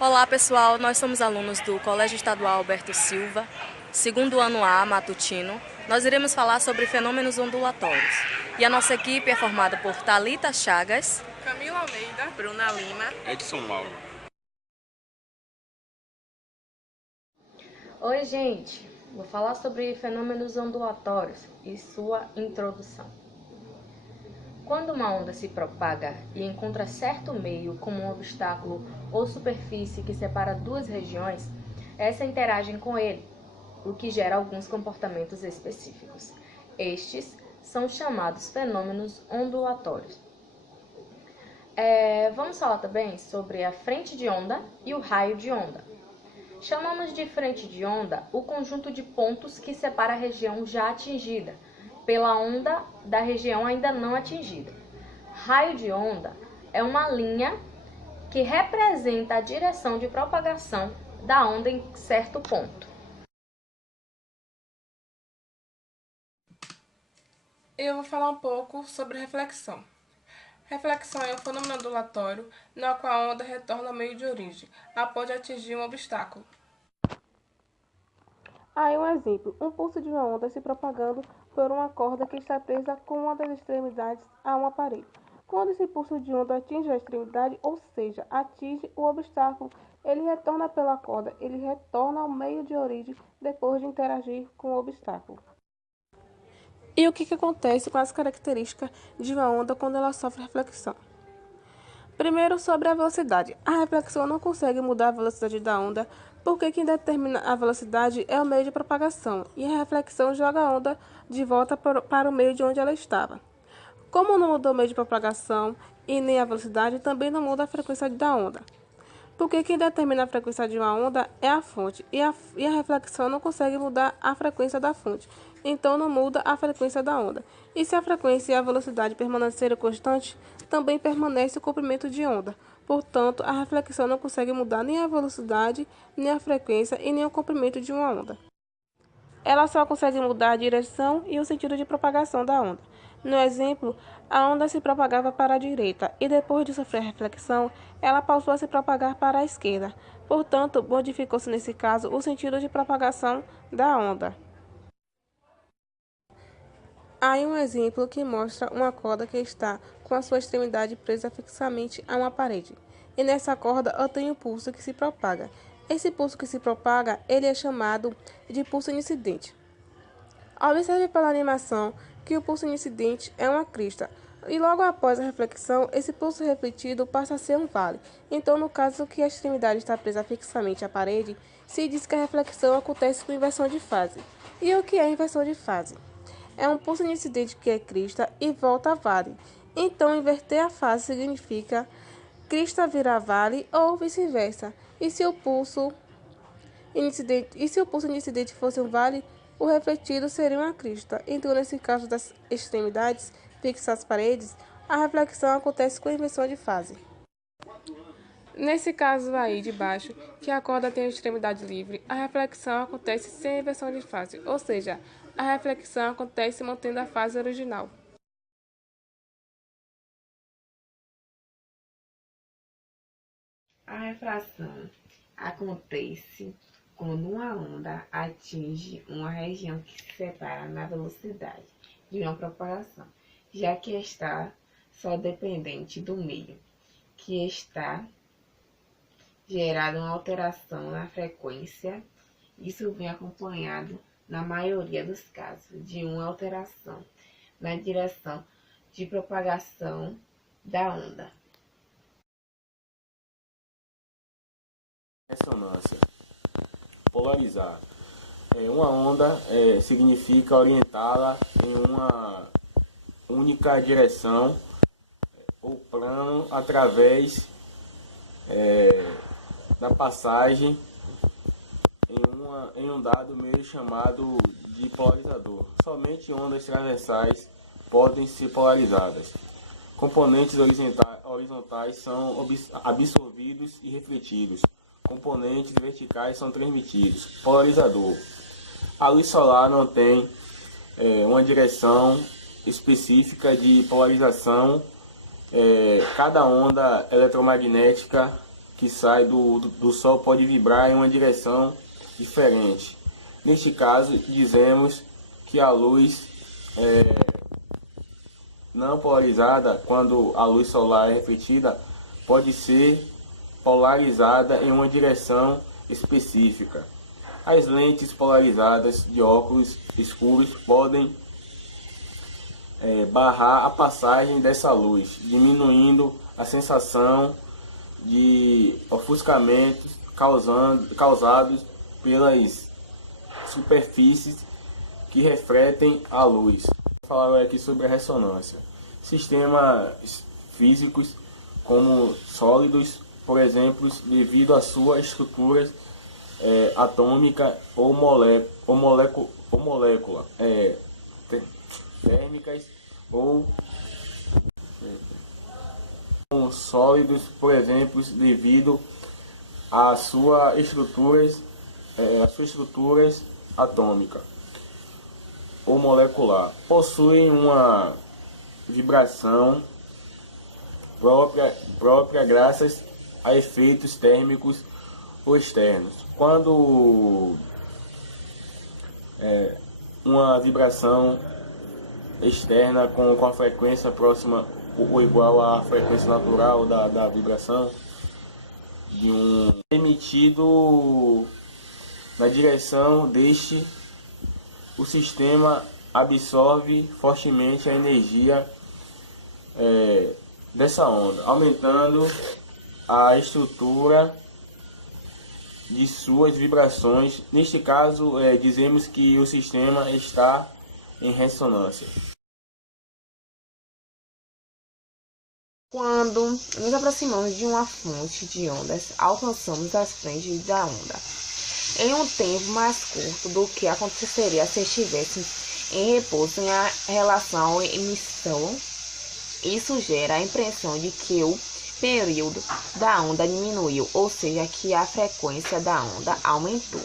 Olá pessoal, nós somos alunos do Colégio Estadual Alberto Silva, segundo ano A, matutino. Nós iremos falar sobre fenômenos ondulatórios. E a nossa equipe é formada por Thalita Chagas, Camila Almeida, Bruna Lima, Edson Mauro. Oi gente, vou falar sobre fenômenos ondulatórios e sua introdução. Quando uma onda se propaga e encontra certo meio como um obstáculo ou superfície que separa duas regiões, essa interagem com ele, o que gera alguns comportamentos específicos. Estes são chamados fenômenos ondulatórios. Vamos falar também sobre a frente de onda e o raio de onda. Chamamos de frente de onda o conjunto de pontos que separa a região já atingida pela onda da região ainda não atingida. Raio de onda é uma linha que representa a direção de propagação da onda em certo ponto. Eu vou falar um pouco sobre reflexão. Reflexão é um fenômeno ondulatório no qual a onda retorna ao meio de origem, após atingir um obstáculo. Aí um exemplo, um pulso de uma onda se propagando por uma corda que está presa com uma das extremidades a uma parede. Quando esse pulso de onda atinge a extremidade, ou seja, atinge o obstáculo, ele retorna pela corda, ele retorna ao meio de origem depois de interagir com o obstáculo. E o que acontece com as características de uma onda quando ela sofre reflexão? Primeiro, sobre a velocidade. A reflexão não consegue mudar a velocidade da onda, porque quem determina a velocidade é o meio de propagação, e a reflexão joga a onda de volta para o meio de onde ela estava. Como não mudou o meio de propagação e nem a velocidade, também não muda a frequência da onda. Porque quem determina a frequência de uma onda é a fonte, e a reflexão não consegue mudar a frequência da fonte, então não muda a frequência da onda. E se a frequência e a velocidade permanecerem constantes, também permanece o comprimento de onda. Portanto, a reflexão não consegue mudar nem a velocidade, nem a frequência e nem o comprimento de uma onda. Ela só consegue mudar a direção e o sentido de propagação da onda. No exemplo, a onda se propagava para a direita e depois de sofrer reflexão, ela passou a se propagar para a esquerda. Portanto, modificou-se nesse caso o sentido de propagação da onda. Aí um exemplo que mostra uma corda que está com a sua extremidade presa fixamente a uma parede. E nessa corda eu tenho um pulso que se propaga. Esse pulso que se propaga, ele é chamado de pulso incidente. Observe pela animação que o pulso incidente é uma crista, e logo após a reflexão, esse pulso refletido passa a ser um vale. Então, no caso que a extremidade está presa fixamente à parede, se diz que a reflexão acontece com inversão de fase. E o que é inversão de fase? É um pulso incidente que é crista e volta a vale. Então, inverter a fase significa crista virar vale ou vice-versa. E se o pulso incidente fosse um vale, o refletido seria uma crista. Então, nesse caso das extremidades fixas às paredes, a reflexão acontece com inversão de fase. Nesse caso aí de baixo, que a corda tem a extremidade livre, a reflexão acontece sem inversão de fase, ou seja, a reflexão acontece mantendo a fase original. A refração acontece quando uma onda atinge uma região que se separa na velocidade de uma propagação, já que está só dependente do meio, que está gerada uma alteração na frequência. Isso vem acompanhado, na maioria dos casos, de uma alteração na direção de propagação da onda. Ressonância. Polarizar. Uma onda significa orientá-la em uma única direção ou plano através da passagem em um dado meio chamado de polarizador. Somente ondas transversais podem ser polarizadas. Componentes horizontais são absorvidos e refletidos. Componentes verticais são transmitidos. Polarizador. A luz solar não tem uma direção específica de polarização. Cada onda eletromagnética que que sai do Sol pode vibrar em uma direção diferente. Neste caso, dizemos que a luz não polarizada, quando a luz solar é refletida, pode ser polarizada em uma direção específica. As lentes polarizadas de óculos escuros podem barrar a passagem dessa luz, diminuindo a sensação de ofuscamentos causados pelas superfícies que refletem a luz. Vou falar aqui sobre a ressonância. Sistemas físicos como sólidos, por exemplo, devido à sua estrutura atômica ou molécula, térmicas ou sólidos, por exemplo, devido às suas estruturas atômica ou molecular, possuem uma vibração própria graças a efeitos térmicos ou externos. Quando uma vibração externa com a frequência próxima ou igual à frequência natural da vibração de um emitido na direção deste, o sistema absorve fortemente a energia dessa onda, aumentando a estrutura de suas vibrações. Neste caso, dizemos que o sistema está em ressonância. Quando nos aproximamos de uma fonte de ondas, alcançamos as frentes da onda em um tempo mais curto do que aconteceria se estivéssemos em repouso em relação à emissão. Isso gera a impressão de que o período da onda diminuiu, ou seja, que a frequência da onda aumentou.